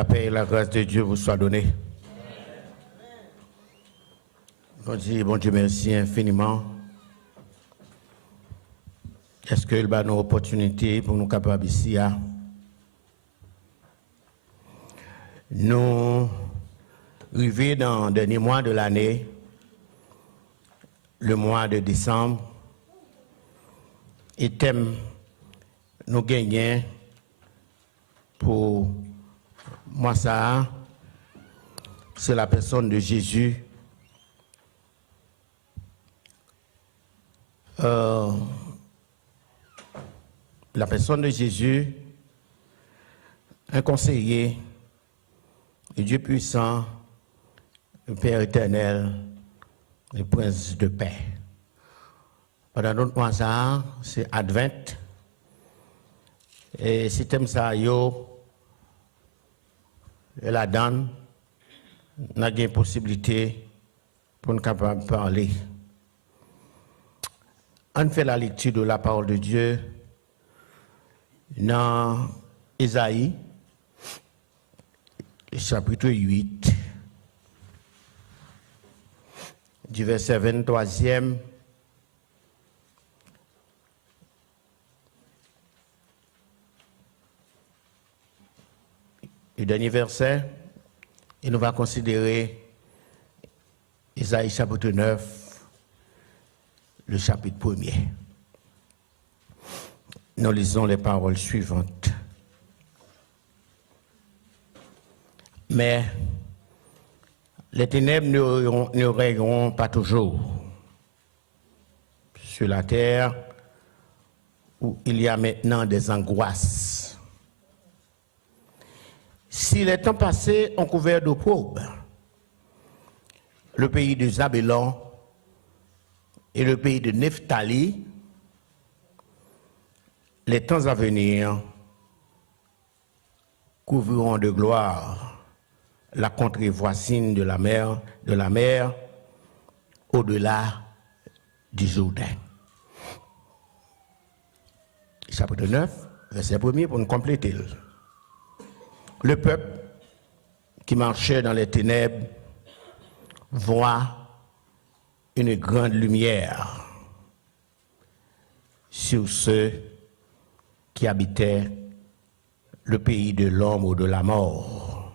la paix et la grâce de Dieu vous soient données. Bon Dieu, merci infiniment. Est-ce qu'il y a une opportunité pour nous capables ici à nous arriver dans le dernier mois de l'année, le mois de décembre, et thème nous gagnons pour moi ça, c'est la personne de Jésus. La personne de Jésus, un conseiller, le Dieu puissant, le Père éternel, le Prince de paix. Pendant notre mois ça, c'est Advent. Et si thème ça, la donne, on a une possibilité pour nous capables de parler. On fait la lecture de la parole de Dieu dans Ésaïe, chapitre 8, du verset 23e le dernier verset, et nous allons considérer Ésaïe chapitre 9, le chapitre 1er. Nous lisons les paroles suivantes. Mais les ténèbres ne règneront pas toujours sur la terre où il y a maintenant des angoisses. Si les temps passés ont couvert d'opprobre le pays de Zabélon et le pays de Nephtali, les temps à venir couvriront de gloire la contrée voisine de la mer au-delà du Jourdain. Chapitre 9, verset 1er pour nous compléter. Le peuple qui marchait dans les ténèbres voit une grande lumière sur ceux qui habitaient le pays de l'ombre de la mort.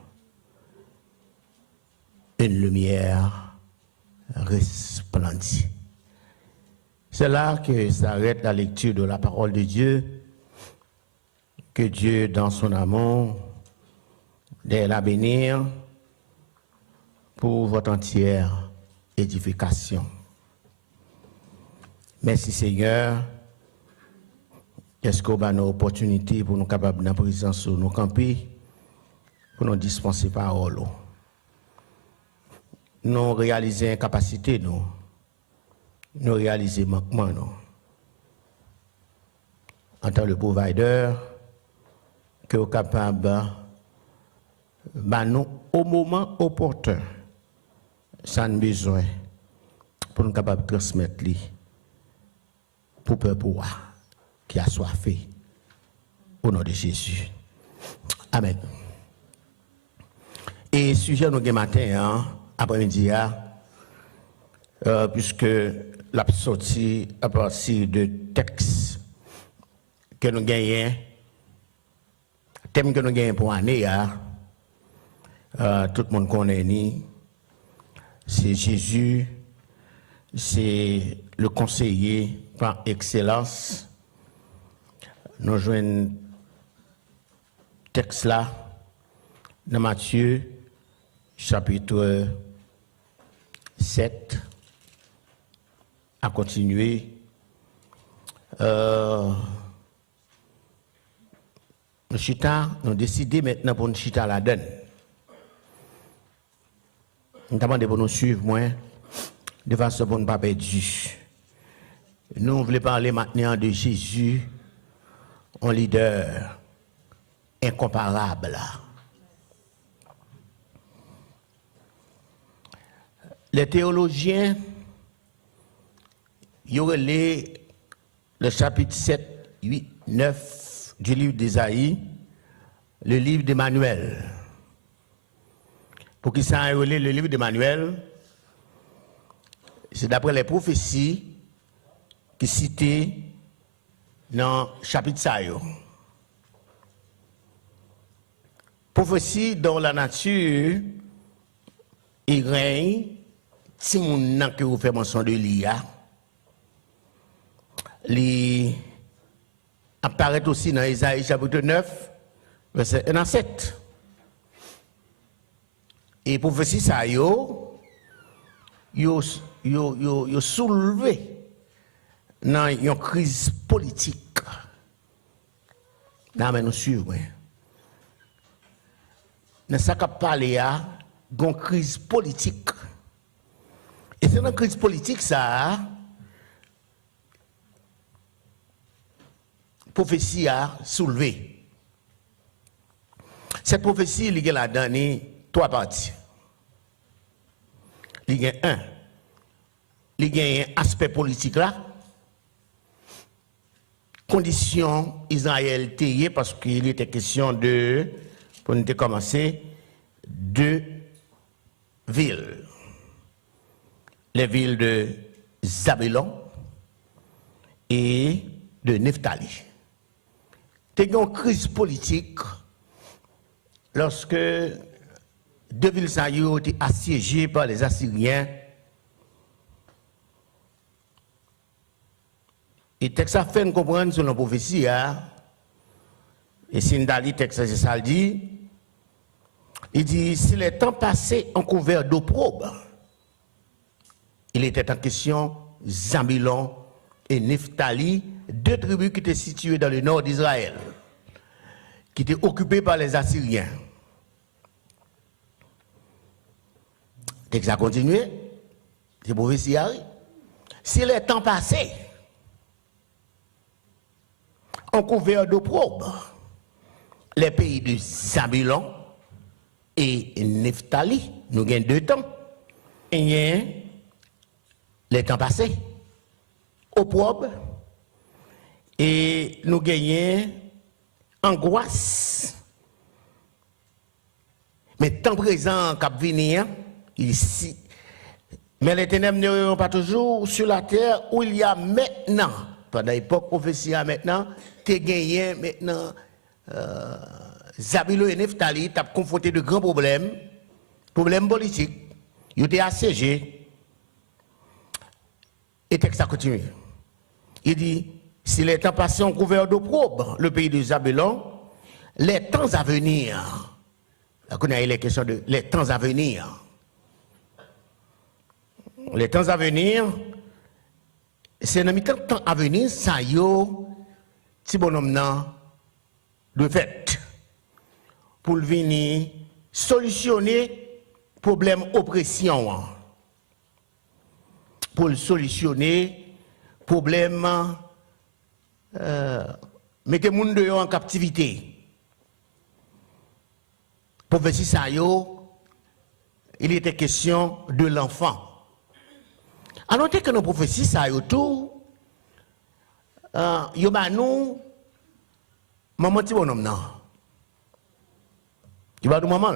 Une lumière resplendit. C'est là que s'arrête la lecture de la parole de Dieu, que Dieu, dans son amour, dès la bénir pour votre entière édification. Merci Seigneur. Est-ce qu'on a une opportunité pour nous capables de présence sur nos campus, pour nous dispenser parole. Nous réaliser incapacité, nous réaliser manquement, nous. En tant que provider, que nous sommes capables nous, au moment opportun, ça nous besoin pour nous capables de transmettre pour le peuple qui a soifé au nom de Jésus. Amen. Et sujet nous matin, après-midi, puisque la sortie à partir de textes que nous gagnons, thème que nous gagnons pour l'année, tout le monde connaît, c'est Jésus, c'est le conseiller par excellence. Nous jouons texte là dans Matthieu chapitre 7 à continuer. Nous décidons maintenant pour nous chita la donne. Nous demandons pour nous suivre moins de façon pour ne pas perdre. Nous voulons parler maintenant de Jésus, un leader incomparable. Les théologiens, ils auraient le chapitre 7, 8, 9 du livre d'Ésaïe, le livre d'Emmanuel. Pour qui ça a relé le livre d'Emmanuel, c'est d'après les prophéties qui citées dans le chapitre ça. Prophétie dont la nature et règne, si mon que vous faites mention de l'IA, il apparaît aussi dans Isaïe chapitre 9, verset 1 à 7. Et prophétie ça yo soulevé dans une crise politique. Là, mais nous suivons. Dans ce qu'a parlé, il y a une crise politique. Et c'est dans la crise politique, ça, prophétie a soulevé. Cette prophétie, il a donné 3 parties. Il y a un aspect politique là. Condition Israël tayée parce qu'il était question de, pour nous commencer, 2 villes. Les villes de Zabulon et de Nephtali. Il y a une crise politique lorsque 2 villes ont été assiégées par les Assyriens. Et texte a fait comprendre sur la prophétie, et Sindali, texte c'est ça dit, il dit, si les temps passés ont couvert d'opprobre, il était en question Zabulon et Nephtali, 2 tribus qui étaient situées dans le nord d'Israël, qui étaient occupées par les Assyriens. Le texte a continué, c'est prophétie. Si les temps passés ont couvert d'opprobre les pays de Zabulon et Nephtali, nous avons 2 temps. Il y a les temps passés, opprobre, et nous gagnons angoisse. Mais temps présent, cap venir, ici. Mais les ténèbres ne seront pas toujours sur la terre où il y a maintenant. Pendant l'époque prophétie maintenant, tu gagné maintenant Zabulon et Nephtali, tu as confronté de grands problèmes politiques. Ils ont été assiégés. Et texte a continué. Il dit, si les temps passés ont couvert d'opprobre le pays de Zabulon, les temps à venir, là qu'on a eu les questions de les temps à venir. Les temps à venir, c'est dans le temps à venir, ça y est, si bonhomme nan, de fait, pour venir solutionner problème oppression, pour solutionner problème mettre les gens en captivité. Prophétie ça y est, il était question de l'enfant. À noter que nos prophéties, ça y est tout, il y a nous, maman ti bonhomme non. Il va nous maman.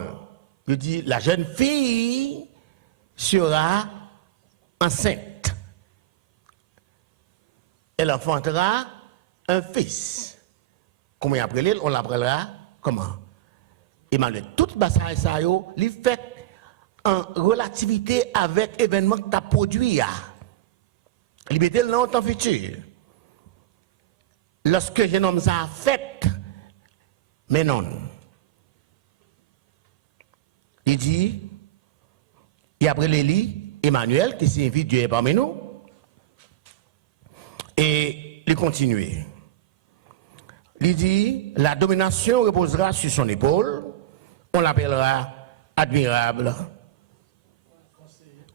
Il dit la jeune fille sera enceinte. Elle enfantera un fils. Comment après l'île, on l'appellera comment? Emmanuel. Toute bataille ça y est, il fait en relativité avec l'événement que tu as produit. Il mettait le nom en futur. Lorsque jeune homme ça a fait, mais non. Il dit, et après l'Élie, Emmanuel, qui signifie Dieu est parmi nous, et il continue. Il dit, la domination reposera sur son épaule, on l'appellera admirable.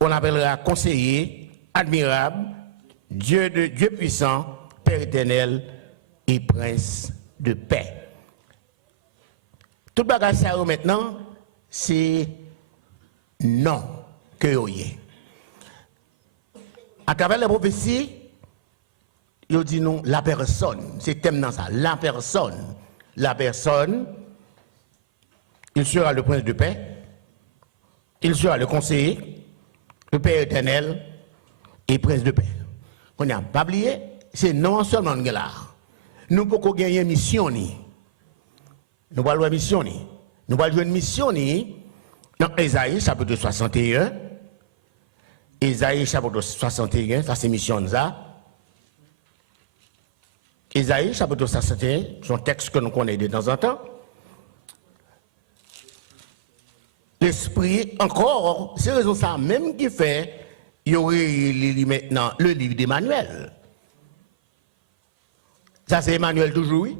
On l'appellera conseiller, admirable, Dieu puissant, Père éternel et prince de paix. Tout bagage ça maintenant, c'est non que vous avez. À travers les prophéties, il dit non, la personne, c'est thème dans ça, la personne, il sera le prince de paix. il sera le conseiller, le Père éternel et prince de paix. On n'a pas oublié, c'est non seulement là. Nous pouvons gagner une mission. Nous allons jouer une mission. Nous allons jouer une mission dans Ésaïe chapitre 61. Ésaïe chapitre 61, ça c'est mission ça. Ésaïe chapitre 61, c'est un texte que nous connaissons de temps en temps. L'esprit, encore, c'est raison ça même qui fait, il y aurait maintenant le livre d'Emmanuel. Ça c'est Emmanuel toujours, oui.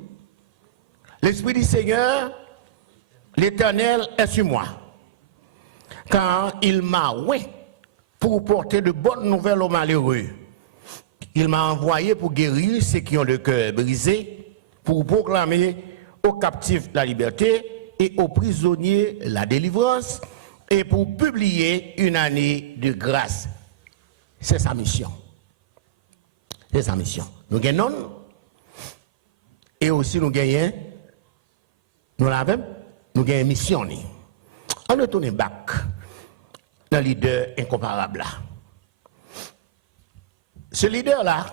L'esprit du Seigneur, l'Éternel est sur moi. Quand il m'a oué pour porter de bonnes nouvelles aux malheureux. Il m'a envoyé pour guérir ceux qui ont le cœur brisé, pour proclamer aux captifs la liberté et aux prisonniers la délivrance, et pour publier une année de grâce. C'est sa mission. C'est sa mission. Nous gagnons, et aussi nous gagnons, nous l'avons, nous gagnons mission. On retourne back dans le leader incomparable là. Ce leader-là,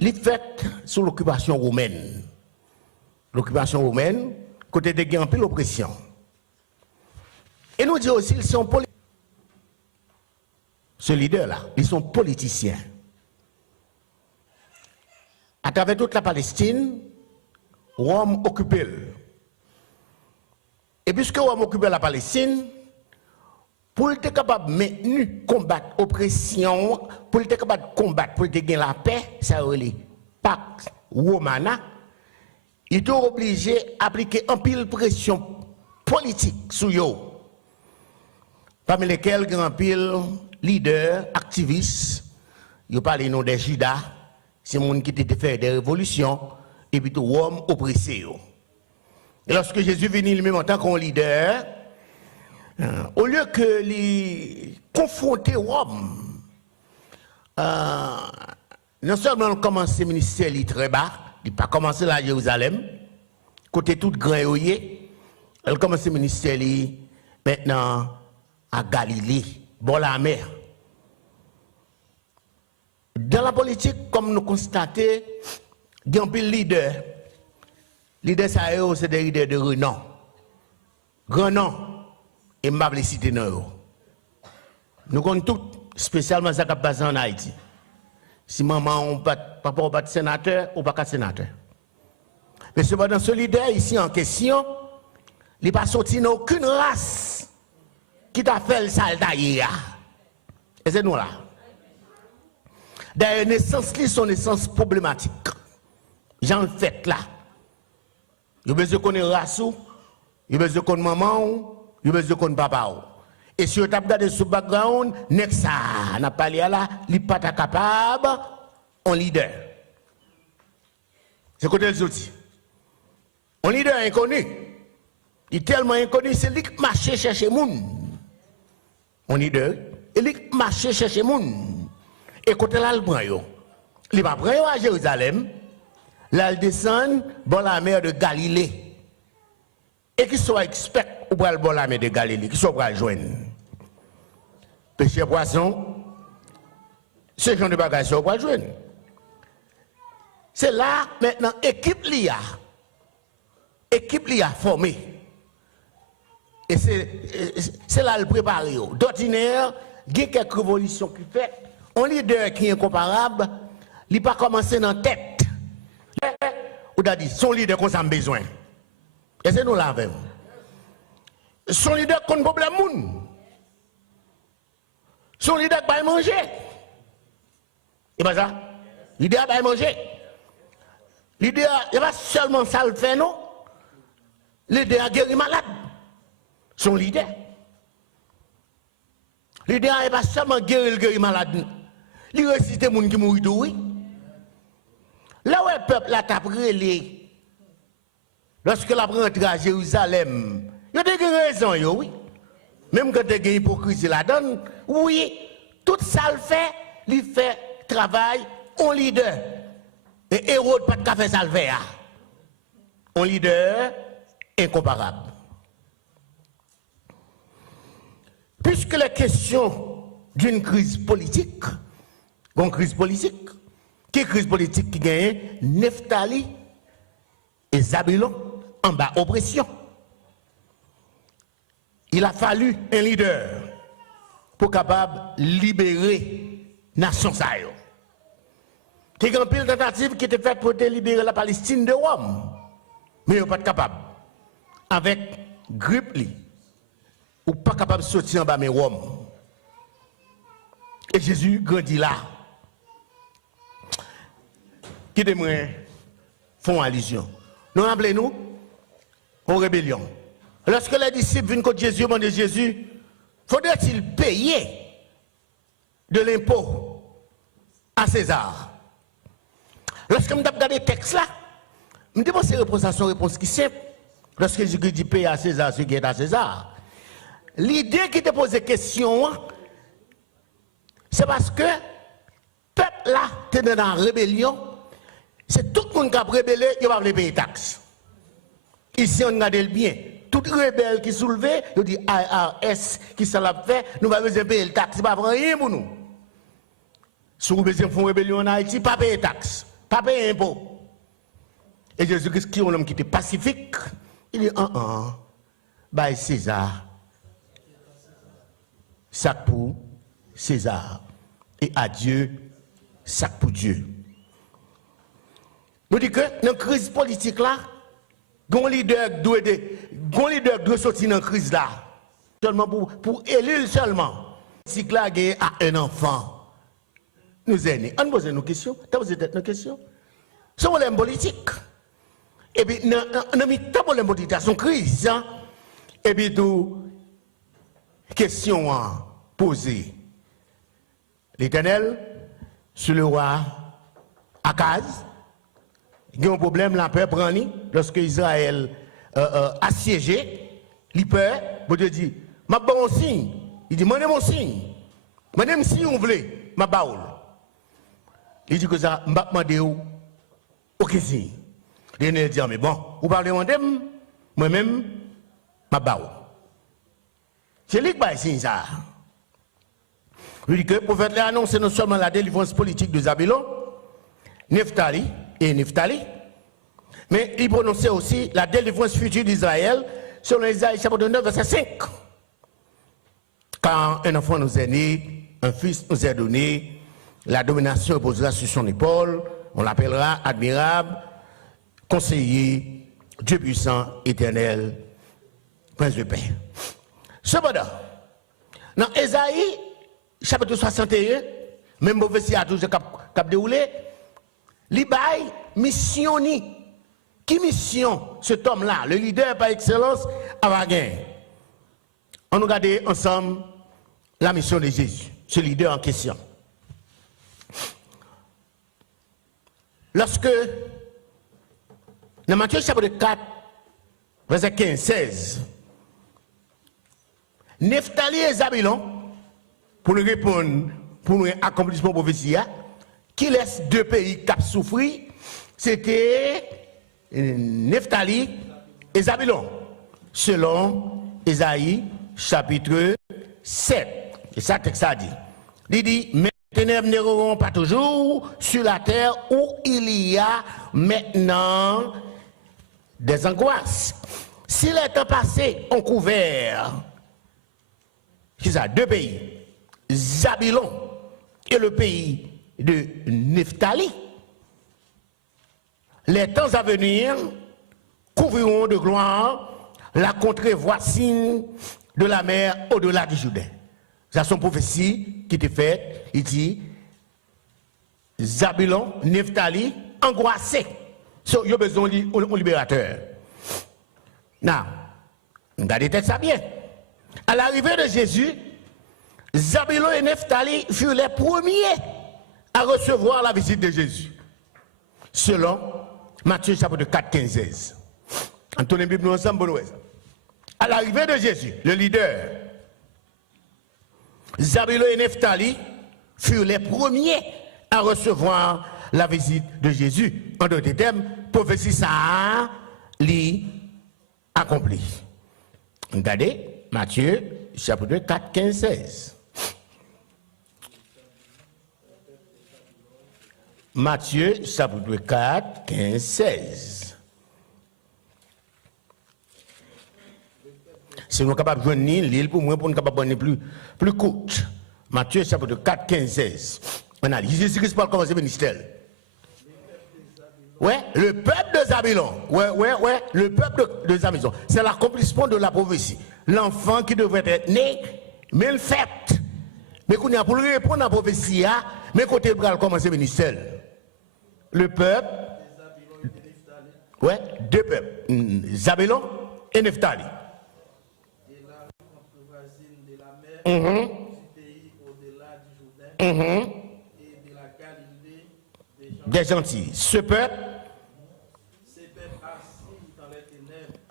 il est fait sous l'occupation romaine. L'occupation romaine, côté de gain, peu l'oppression. Et nous disons aussi qu'ils sont politiciens. Ce leader-là, ils sont politiciens. À travers toute la Palestine, Rome occupait. Et puisque Rome occupait la Palestine, pour être capable de maintenir, combattre l'oppression, pour être capable de combattre, pour gagner la paix, ça aurait les pacte romana, il est obligé d'appliquer un pile pression politique sur eux. Parmi lesquels, grand pile leaders, activistes, ils parlent du nom des Judas, c'est les gens qui étaient fait des révolutions, et puis tout Rome oppressé. Et lorsque Jésus est venu lui-même en tant qu'un leader, au lieu que les confronter Rome, non seulement commencer le ministère très bas, il n'a pas commencé à Jérusalem, côté tout grand yoyé, elle commence le ministère maintenant à Galilée, bon la mer. Dans la politique, comme nous constatons, il y a un peu de leaders. Leaders, c'est des leaders de renom. Grand nom. Et je vais citer nous. Nous connaissons tout, spécialement ça qui passe en Haïti. Si maman, papa ou pas de sénateur, ou pas de sénateur. Mais cependant, ce leader ici en question, il n'est pas sorti d'aucune race qui t'a fait le saldaïa. Et c'est nous là. D'ailleurs, naissance, son naissance problématique. J'en fait là. Il a besoin de connaître race, il a besoin de connaître maman, il a besoin de connaître papa. Et si vous regardez ce background, Nexa n'a pas là, il n'est pas capable, on leader. C'est côté les outils. On leader inconnu. Il est tellement inconnu, c'est lui qui marche chercher moun. On leader, il est lui qui marche chercher moun. Et côté là, il prend yo. Il va prendre à Jérusalem, là il descend dans la mer de Galilée. Et qui soit expert ou pour le la mer de Galilée, qui soit pour le joindre. Pêcher poisson, ce genre de bagages pour le joindre. C'est là maintenant équipe l'IA. Équipe l'IA formée. Et c'est là le préparé. D'ordinaire, il y a quelques révolutions qui fait. Un leader qui est incomparable, il n'a pas commencé dans la tête. Ou a dit, son leader qu'on a besoin. Et c'est nous là avec. Son leader qu'on a problème. Son leader va manger. Et pas ça? Leader va manger. Leader, il va seulement ça le faire, non? Leader a guéri malade. Son leader. Leader il va seulement guéri malade. Il récite les gens qui mourent tout, oui. Là où le peuple a tapé, lorsque la rentre à Jérusalem, il y a des raisons, oui. Même quand il y a des hypocrisie là-dedans, oui, tout ça le fait, il fait travail en leader. Et Hérode pas de café ça le fait. Un leader incomparable. puisque la question d'une crise politique, une crise politique, qui est crise politique qui gagne Nephtali et Zabulon en bas oppression. Il a fallu un leader pour capable libérer la nation Sayo. Il y a une tentative qui était faite pour libérer la Palestine de Rome. Mais ils ne sont pas capables. Avec grippe, ou pas capable de sortir en bas de Rome. Et Jésus grandit là. Qui demande font allusion. Nous rappelons-nous aux rébellions. Lorsque les disciples viennent contre Jésus, demandent Jésus, faudrait-il payer de l'impôt à César? Lorsque je regarde le texte là, je me dis que c'est une réponse qui est simple. Lorsque Jésus dit payer à César ce qui est à César, l'idée qui te pose la question, c'est parce que le peuple là, est dans la rébellion, c'est tout le monde qui a rébellé, il va payer taxes. Ici, on regarde le bien. Tout rebelle qui soulevait, il dit IRS qui ça l'a fait, nous va besoin de payer le taxe, c'est pas rien pour nous. Si vous besoin de faire une rébellion en Haïti, pas payer taxe, pas payer impôt. Et Jésus-Christ, qui est un homme qui était pacifique, il dit bah César, sac pour César, et à Dieu, sac pour Dieu. Nous disons que dans la crise politique là, un leader doit sortir dans la crise là. Seulement pour élire seulement. Si là a un enfant, nous aînés. On pose nos questions. Tu as posé nos questions. C'est un problème politique. Et puis, dans le problème politique, c'est une crise. Et puis, tout, question posée. L'Éternel, sur le roi Akaz, il y a un problème, la peur prend lorsque Israël assiégé, il peur, Dieu dit, ma bon signe. Il dit, moi mon signe. Moi si on veut, ma baoul. Il dit que ça, m'a demandé où, aucun signe. Il dit, mais bon, vous parlez de moi-même, ma baoul. C'est lui qui va signe ça. Il dit que le prophète l'a annoncé non seulement la délivrance politique de Zabulon, Nephtali, mais il prononçait aussi la délivrance future d'Israël selon Isaïe chapitre 9, verset 5. Quand un enfant nous est né, un fils nous est donné, la domination reposera sur son épaule, on l'appellera admirable, conseiller, Dieu puissant, éternel, prince de paix. Cependant, dans Isaïe chapitre 61, même prophétie a toujours cap déroulé, l'Ibaï missionni. Qui mission cet homme-là, le leader par excellence, à gagner? On regarde ensemble la mission de Jésus, ce leader en question. Lorsque, dans Matthieu chapitre 4, verset 15-16, Nephtali et Zabulon, pour nous répondre, pour nous accomplissement prophétie, qui laisse deux pays qui souffrir, c'était Nephtali et Zabulon, selon Isaïe chapitre 7. Et ça, texte a dit. Il dit, mais les ténèbres n'erreront pas toujours sur la terre où il y a maintenant des angoisses. Si les temps passés ont couvert, c'est ça, deux pays, Zabulon et le pays de Nephtali, les temps à venir couvriront de gloire la contrée voisine de la mer au-delà du Jourdain. C'est son prophétie qui était faite. Il dit Zabulon, Nephtali, angoissé. Ils ont besoin d'un libérateur. Now, regardez ça bien. À l'arrivée de Jésus, Zabulon et Nephtali furent les premiers à recevoir la visite de Jésus. Selon Matthieu chapitre 4, 15. Antoine Bible nous ensemble, bon. À l'arrivée de Jésus, le leader, Zabulon et Nephtali furent les premiers à recevoir la visite de Jésus. En d'autres termes, prophétie ça l'a accompli. Regardez, Matthieu chapitre 4, 15, 16. Matthieu, chapitre 4, 15, 16. Si nous sommes capables de joindre l'île, pour moi, pour nous capables de plus courte. Matthieu, chapitre 4, 15, 16. On a dit, Jésus-Christ parle comment c'est ministère. Ouais, le peuple de Zabulon. Ouais, le peuple de Zabulon. C'est l'accomplissement de la prophétie. L'enfant qui devrait être né, mais le fait. Mais qu'on a pour lui répondre à la prophétie, mais côté de commencer ministère. Le peuple. Ouais, deux peuples. Zabulon et Nephtali. Du pays au-delà du Jourdain et de la Galilée des gentils. Ce peuple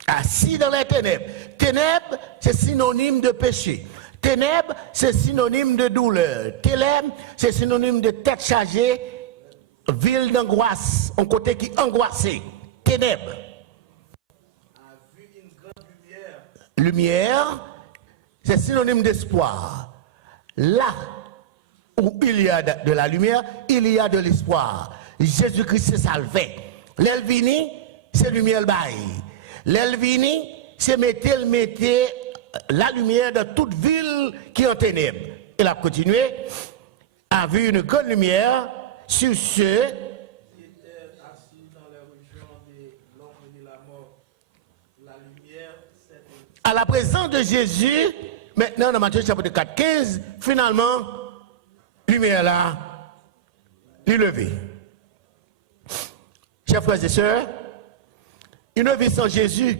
assis dans les ténèbres. Ténèbres, c'est synonyme de péché. Ténèbres, c'est synonyme de douleur. Ténèbres, c'est synonyme de tête chargée, ville d'angoisse, un côté qui angoissé. Ténèbres. A vu une grande lumière. Lumière, c'est synonyme d'espoir. Là où il y a de la lumière, il y a de l'espoir. Jésus-Christ s'est salvé. L'Elvini, c'est lumière bail. L'Elvini, c'est mettre la lumière dans toute ville qui est en ténèbres. Il a continué, a vu une grande lumière sur ceux qui étaient assis dans les régions de l'ombre de la mort. La lumière, c'est à la présence de Jésus. Maintenant, dans Matthieu chapitre 4, 15, finalement, lumière là, il levé. Chers frères et sœurs, une vie sans Jésus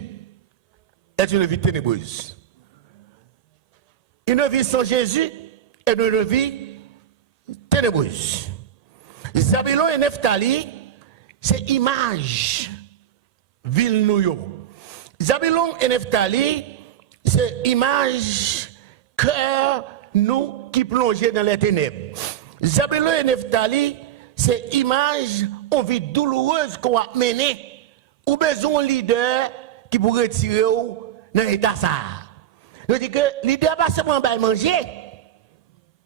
est une vie ténébreuse. Une vie sans Jésus est une vie ténébreuse. Zabulon et Nephtali, c'est image, ville Nouyo. Zabulon et Nephtali, c'est image, cœur, nous qui plongeons dans les ténèbres. Zabulon et Nephtali, c'est image, une vie douloureuse qu'on a menée, ou besoin d'un leader qui pourrait retirer dans l'état ça. Je dis que le leader va seulement manger,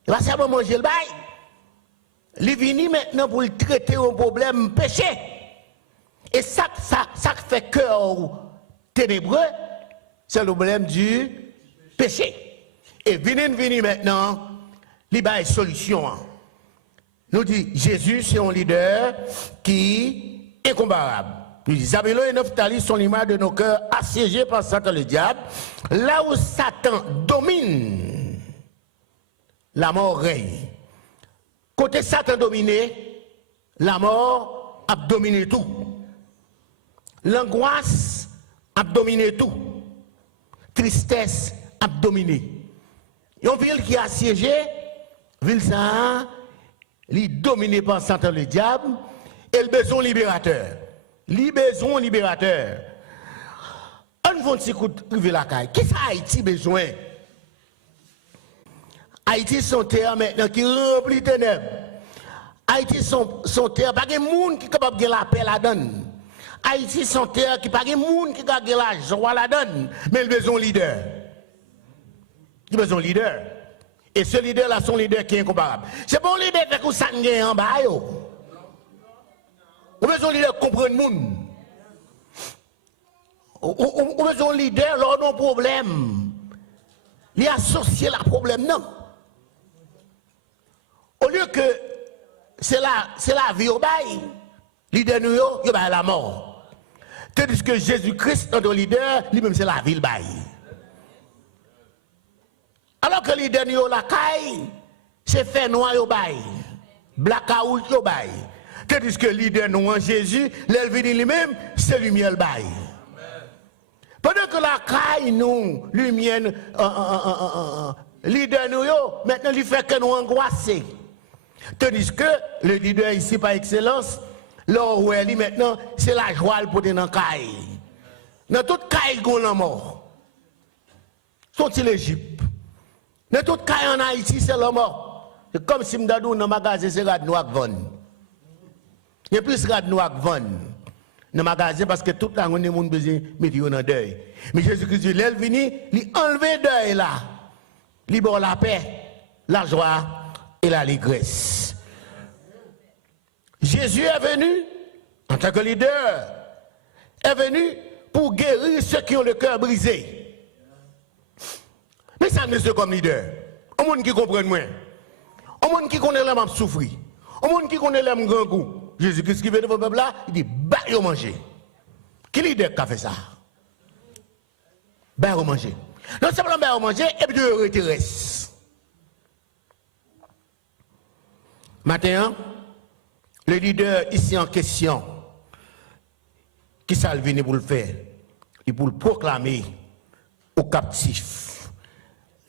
il va seulement manger le bail. Il vient maintenant pour traiter un problème péché. Et ça fait cœur ténébreux, c'est le problème du péché. Et venez maintenant, il y a une solution. Nous dit Jésus, c'est un leader qui est incomparable. Nous dit Zabulon et Nephtali sont l'image de nos cœurs assiégés par Satan le diable. Là où Satan domine, la mort règne. Côté Satan dominé, la mort a dominé tout. L'angoisse a dominé tout. Tristesse a dominé. Une ville qui est assiégée, ville ça, est dominée par Satan le diable, et le besoin libérateur. Besoin libérateur. On va un petit coup de privé la caille. Qu'est-ce que Haïti besoin? Haïti son terre maintenant qui remplit de ténèbres. Haïti son terre, pas de monde qui est capable de la paix la donne. Haïti son terre qui pas de monde qui est capable de la joie la donne. Mais il besoin leader. Il besoin leader. Et ce leader là, son leader qui est incomparable. C'est bon leader qui ça n'est en bas. Ou besoin leader comprendre le monde. Ou besoin leader lors d'un problème. Il associe le problème non. Au lieu que c'est la vie au bail, leader nous yo bail la mort. Tandis que Jésus-Christ, notre leader, lui-même c'est la vie le bail. Alors que leader nous la caille, c'est fait noir au bail, blackout au bail. Tandis que leader nous en Jésus, l'elvini lui-même, c'est lumière le bail. Pendant que la caille nous, lumière, leader nous yo, maintenant il fait que nous angoisser. Tandis que le leader ici par excellence, là où elle est maintenant, c'est la joie pour dans la caille. Dans toute caille, il y a la mort. Sorti l'Égypte. Dans toute caille en Haïti, c'est la mort. C'est comme si m'dadou dans le magasin, c'est rad noir qui vend. Il y a plus rad noir qui vend dans le magasin parce que tout le monde a besoin de mettre en deuil. Mais Jésus-Christ dit, l'elle vini, il enlevé deuil là. libère la paix, la joie et l'allégresse. Jésus est venu, en tant que leader, est venu pour guérir ceux qui ont le cœur brisé. Mais ça ne c'est comme leader. Au monde qui comprend moins. Au monde qui connaît l'homme souffrir. Au monde qui connaît l'homme grand goût. Jésus-Christ qui vient de votre peuple là, il dit, bah, yo manger. Qui leader qui a fait ça? Bah, yo manger. Non seulement bah, yo manger, et puis yo retire. Maintenant, le leader ici en question, qui s'est venu pour le faire, et pour le proclamer aux captifs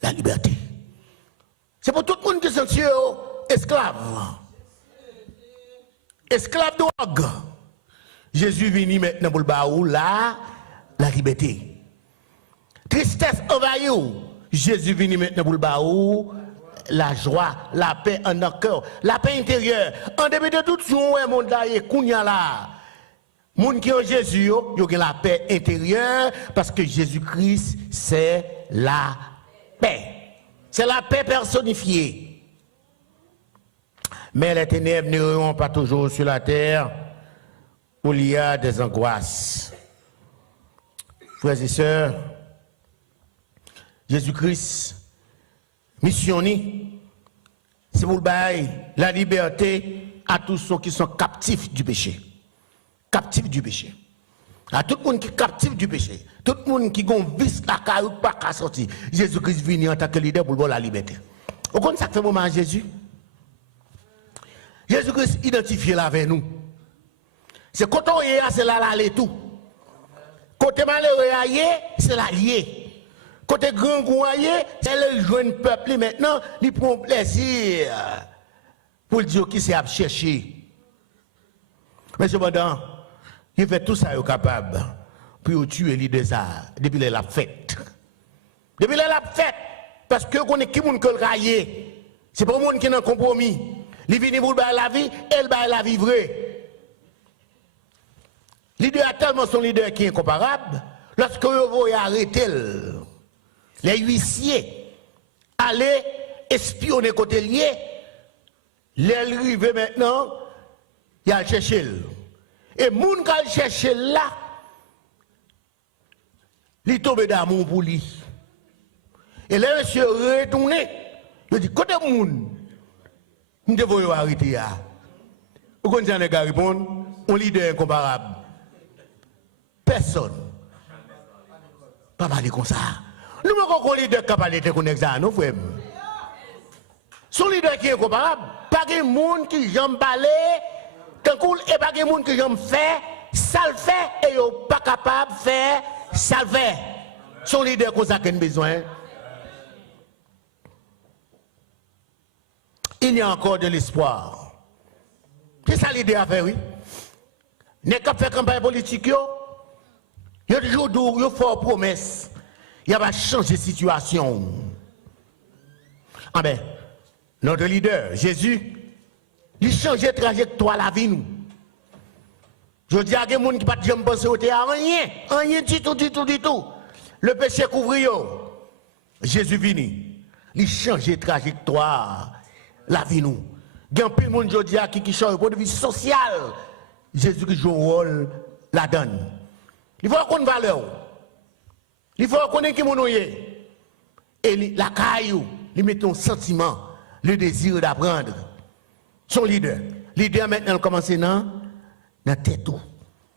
la liberté. C'est pour tout le monde qui sont esclaves. Esclaves de drogue. Jésus venu maintenant pour le baou la liberté. Tristesse envahie. Jésus venu maintenant pour le baou la joie, la paix en notre cœur, la paix intérieure. En début de tout, si on est monde là, et kounya là, monde qui ont Jésus, il y a la paix intérieure parce que Jésus-Christ, c'est la paix. C'est la paix personnifiée. Mais les ténèbres n'iront pas toujours sur la terre où il y a des angoisses. Frères et sœurs, Jésus-Christ, missionné, c'est pour la liberté à tous ceux qui sont captifs du péché. Captifs du péché. À tout le monde qui est captif du péché. Tout le monde qui a vice la caillou pas qu'à sortir. Jésus-Christ venu en tant que leader pour la liberté. Vous comprenez ça que fait moment à Jésus? Jésus-Christ identifié là avec nous. C'est quand on est là, c'est là l'aller tout. Côté malheureux, c'est l'allié. Côté grand gouaillé, c'est le jeune peuple maintenant, il prend plaisir pour dire qui c'est à chercher. Mais cependant, il fait tout ça, il est capable pour tuer les deux ça depuis la fête. Depuis la fête, parce que on est qui moun que le raillé. C'est pas monde qui n'a compromis. Il vient pour la vie, elle va la vivre. Leader a tellement son leader qui est incomparable. Lorsque vous arrêtez les huissiers, aller espionner côté lié, les arrivés maintenant, il a cherché. Et moun qui a cherché là, il tombe d'amour pour lui. Et les monsieur retourné, il dit, côté moun, nous devons arrêter là. Vous connaissez les gars répondre, on leader incomparable. Personne. Pas parler comme ça. Nous ne pouvons pas leader qui parle de comme ça, nous frères. Son leader qui est incomparable, pas de monde qui j'aime parler, et pas de monde qui j'aime faire, ça le fait, et il n'est pas capable de faire, ça le fait. Son leader qu'on a besoin. Il y a encore de l'espoir. C'est ça l'idée à faire, oui. N'est qu'à faire campagne politique, il y a toujours de fortes promesses. Il va changer de situation. Ah ben, notre leader, Jésus, il change de trajectoire la vie nous. Je dis à des gens qui ne peuvent pas penser au théâtre, rien du tout. Le péché couvre. Jésus vient, il change de trajectoire la vie nous. Il y a plein de monde qui change pour de vie sociale. Jésus qui joue un rôle la donne. Il faut qu'on valeur. Il faut qu'on ait qui mon est. Et la caillou, il met un sentiment, le désir d'apprendre. Son leader. Leader maintenant commence dans tête.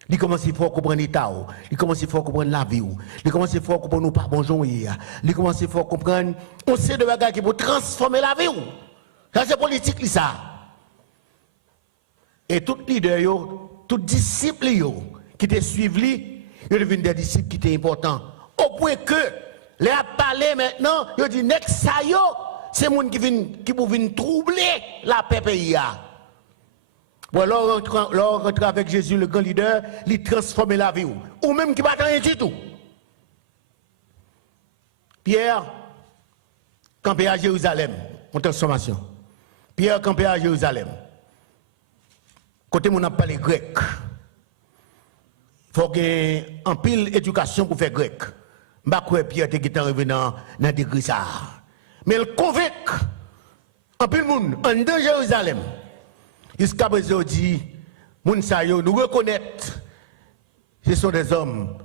Il commence à comprendre l'état. Il commence à comprendre la vie. Il commence à comprendre nous pas bonjour. Il commence à comprendre on sait de bagages qui pour transformer la vie. Ça c'est politique ça. Et tout leader, tout disciple qui te suivent lui, ils deviennent des disciples qui étaient importants. Au point que les a parlé maintenant, ils disent next ça c'est monde qui vient troubler la paix pays. Bon, alors rentre avec Jésus, le grand leader, il transforme la vie. Ou même qui ne va rien du tout. Pierre, campé à Jérusalem, en transformation. Pierre, campé à Jérusalem. Côté mon a parlé grec. Il faut qu'il y ait un pile éducation pour faire grec. Je ne sais pas Pierre était revenu dans le degré ça. Mais il convainc en plus le monde, en de Jérusalem. Jusqu'à présent, dit, nous reconnaissons, ce sont des hommes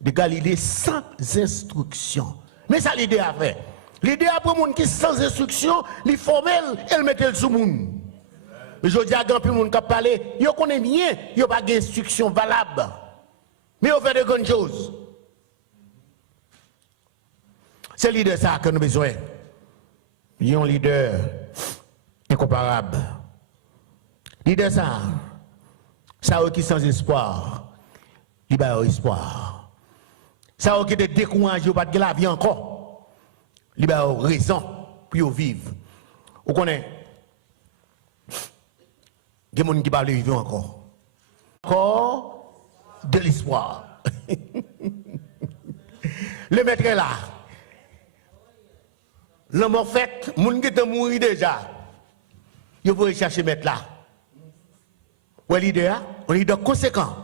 de Galilée sans instruction. Mais ça l'idée à faire. L'idée après monde qui sans instruction, les formel, elle met le sous monde. Mais je dis à grand plus monde qui parle, yo connaît bien, yo pas d'instruction valable. Mais on fait de grandes choses. C'est l'idée ça que nous avons besoin. Il y a un leader incomparable. Leader ça, ça qui sans espoir, il a espoir. Ça qui est découragé, pas de la vie encore, il a raison pour vivre. Vous connaissez, il y a des gens qui parlent de vivre encore. Encore de l'espoir. Le maître est là. L'homme en fait, les gens qui sont morts déjà, ils vont chercher mettre là. Ou un leader conséquent,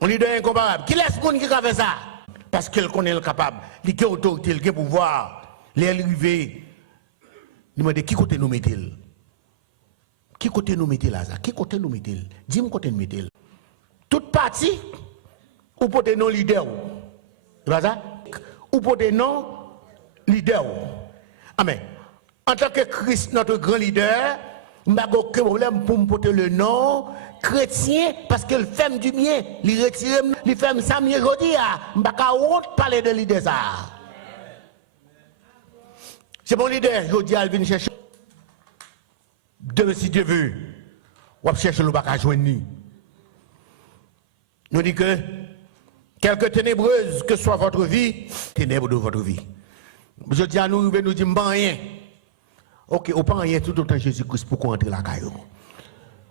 un leader incomparable. Qui laisse les gens qui fait ça? Parce qu'il connaît le capable, il a l'autorité, il a le pouvoir, il a arrivé. Il m'a dit qui côté nous mettez-le? Qui côté nous mettez là? Qui côté nous mettez-le? Dis-moi côté nous mettez-le. Toute partie, ou pour des non-leaders. C'est pas ça? Ou pour des non-leaders. Amen. En tant que Christ, notre grand leader, je n'ai aucun problème pour me porter le nom chrétien parce qu'il fait du bien. Il retire, il fait ça mieux. Je dis, je n'ai pas honte parler de leader. C'est mon leader, je dis, il vient chercher. Demain, si Dieu veut, on va chercher le bac à joindre. Nous dit que, quelque ténébreuse que soit votre vie, ténèbres de votre vie. Je dis à nous, nous disons, rien. Ok, on pas rien tout autant Jésus-Christ pour qu'on entre la caillou.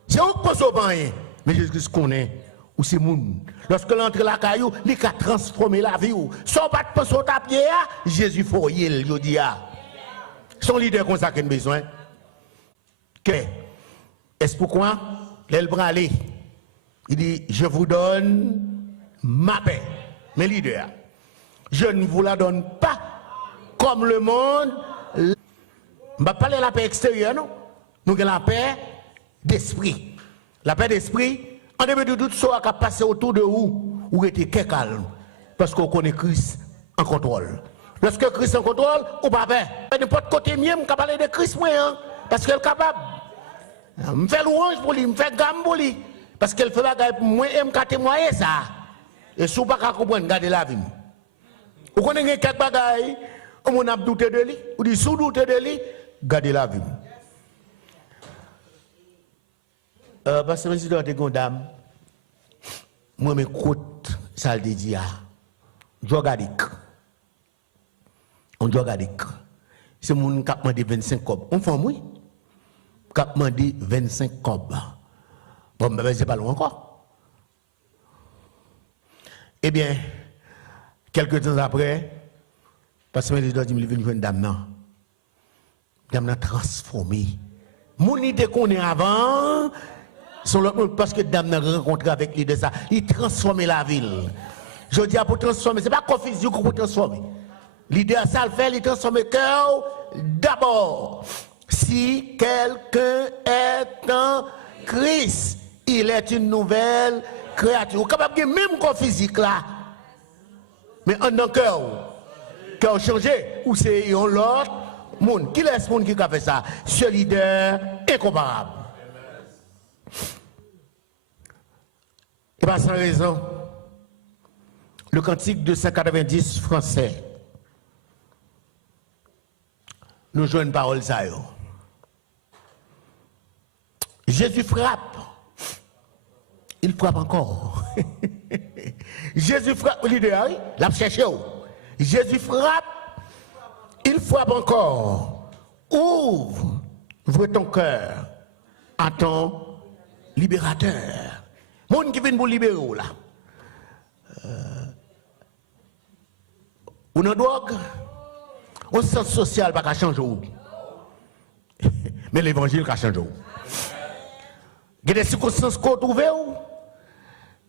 C'est où qu'on pas rien, mais Jésus-Christ connaît où c'est moun. Lorsque l'entre la caillou, il a transformé la vie. Sans pas de penser au tapier, Jésus foyer, je dis. Son leader comme ça qu'il a besoin. Est-ce pourquoi l'elle branle? Il dit, je vous donne ma paix. Mes leaders, je ne vous la donne pas comme le monde. Je ne vais pas parler de la paix extérieure, non? Nous avons la paix d'esprit. La paix d'esprit, en début de tout ça, qui a passé autour de vous, ou était calme. Parce qu'on connaît Christ en contrôle. Lorsque Christ en contrôle, ou pas paix. N'importe côté mieux, je vais parler de Christ, parce qu'elle est capable. Je me fais louange pour lui, je me fais gamme pour lui. Parce qu'elle fait bagaille pour moi, et me témoigner ça. Et si vous ne pouvez pas comprendre, gardez la vie. Vous connaissez quelques bagailles, on a douté de lui, ou dit sous douté de lui, gardez la vie. Parce que je suis dans des dame, moi, je m'écoute, ça le dit, drug addict. On drug addict. C'est mon qui a demandé 25 cobs. On fait oui. Qui a demandé 25 cobs. Bon, mais c'est pas loin encore. Eh bien, quelques temps après, parce que je dis, je vais une dame. Dame transformée. Mon idée qu'on est avant, parce que dame a rencontré avec l'idée de ça, il transforme la ville. Je dis, pour transformer, ce n'est pas confusion pour transformer. L'idée à ça le fait, il transforme le cœur d'abord. Si quelqu'un est en Christ, il est une nouvelle créature. Vous êtes capable de même corps physique là. Mais en cœur changé, ou c'est l'autre monde. Qui laisse monde qui a fait ça? Ce leader incomparable. Et pas sans raison, le cantique de 190 français nous joue une parole ça. Jésus frappe. Il frappe encore. Jésus frappe, leader, l'a cherché. Jésus frappe, il frappe encore. Ouvre ton cœur à ton libérateur. Monde qui vient pour libérer là. Ou dans drogue, on sens social pas changer. Mais l'évangile a changé. Il y a des circonstances qu'on trouve,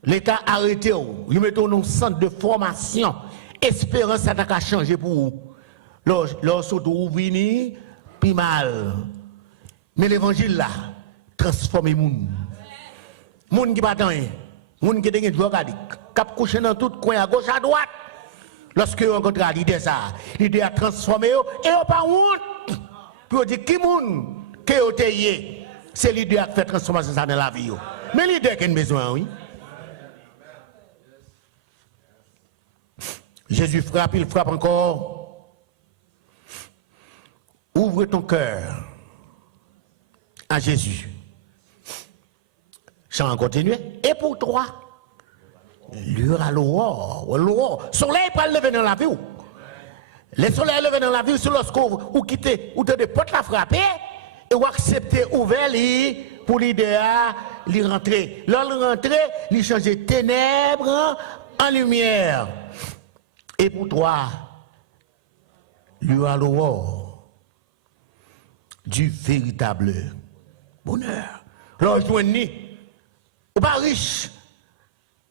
l'État a arrêté, il met dans un centre de formation, espérance ça a changé pour vous. Lorsque vous venez, puis mal. Mais l'évangile là, transforme les gens. Les gens qui ne sont pas les gens qui ont des drogues addicts, qui couchent dans tout coin, à gauche, à droite. Lorsque vous rencontrez l'idée, l'idée a transformé et vous n'avez pas honte. Puis vous dites, qui est qui c'est l'idée qui a fait transformation dans la vie. Mais l'idée qui a besoin, oui. Jésus frappe, il frappe encore. Ouvre ton cœur à Jésus. Chant continue. Et pour toi, l'heure à l'aurore. Soleil pas lever dans la vie. Le soleil levé dans la vie, c'est lorsque vous quittez, ou des portes la frapper, et vous acceptez ouvert pour l'idée à l'y rentrer. Lorsque rentrer, il change ténèbres en lumière. Et pour toi, l'heure à l'aurore du véritable bonheur. Lorsque vous ou pas riche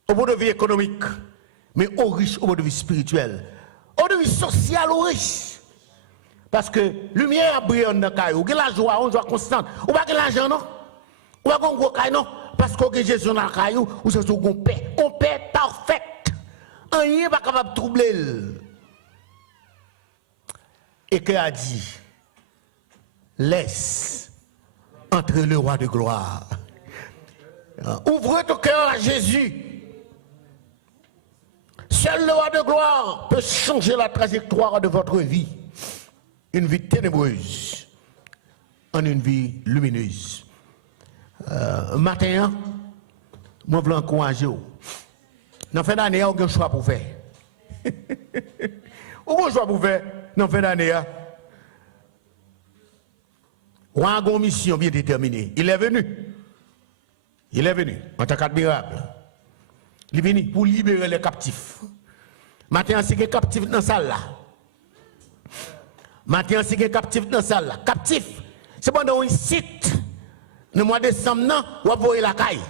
au bout de vie économique, mais au riche au bout de vie spirituelle, au bout de vie sociale, au riche. Parce que lumière a brillé dans le caillou, ou la joie, une joie constante, ou pas l'argent, non? Ou pas un gros caillou, non? Parce que Jésus dans le caillou, ou c'est une paix parfaite. Rien n'est pas capable de troubler. Et que a dit, laisse entrer le roi de gloire. Ouvre ton cœur à Jésus. Seul le roi de gloire peut changer la trajectoire de votre vie. Une vie ténébreuse en une vie lumineuse. Matin, moi je veux encourager. Dans la fin d'année, vous avez un choix pour faire. Vous avez un choix pour faire dans la fin d'année. Vous avez une mission bien déterminée. Il est venu. Il est venu en tant qu'admirable. Il est venu pour libérer les captifs. Maintenant, c'est que captif dans la salle là. Maintenant, c'est que captif dans la salle là. Captif, c'est pendant un site. Le mois de décembre, vous voyez la caille.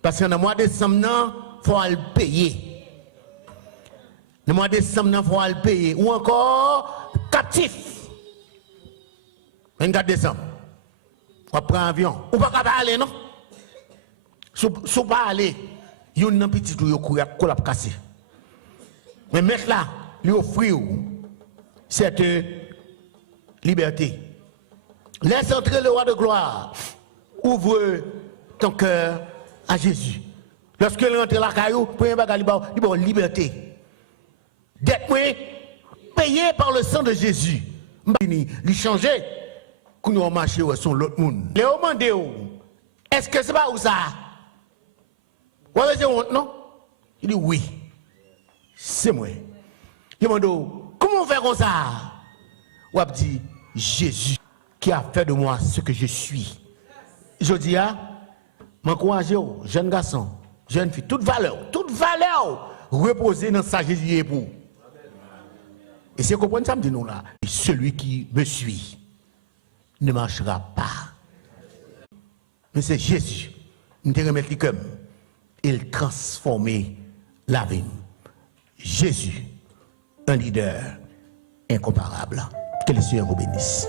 Parce que dans le mois de décembre, il faut le payer. Le mois de décembre, il faut le payer. Ou encore, captif. 24 décembre. On prend un avion. Ou pas aller, non? Si pas aller, il y a un petit truc qui a cassé. Mais maintenant, lui offrir cette liberté. Laisse entrer le roi de gloire. Ouvre ton cœur à Jésus. Lorsqu'il rentre dans la caillou, premier bagage, il y a liberté. D'être payé par le sang de Jésus. Il changer. Quand nous marché sur l'autre monde. Les demandé, est-ce que c'est pas où ça? Vous avez honte, non? Il dit oui. C'est moi. Il demande, comment on fait comme ça? Ou dit, Jésus qui a fait de moi ce que je suis. Je dis, m'encourage, jeune garçon, jeune fille, toute valeur reposer dans sa Jésus époux. Et c'est comprendre ça, me dit nous là. Celui qui me suit ne marchera pas. Mais c'est Jésus. Nous te remettre comme il transformait la vie. Jésus, un leader incomparable. Que le Seigneur vous bénisse.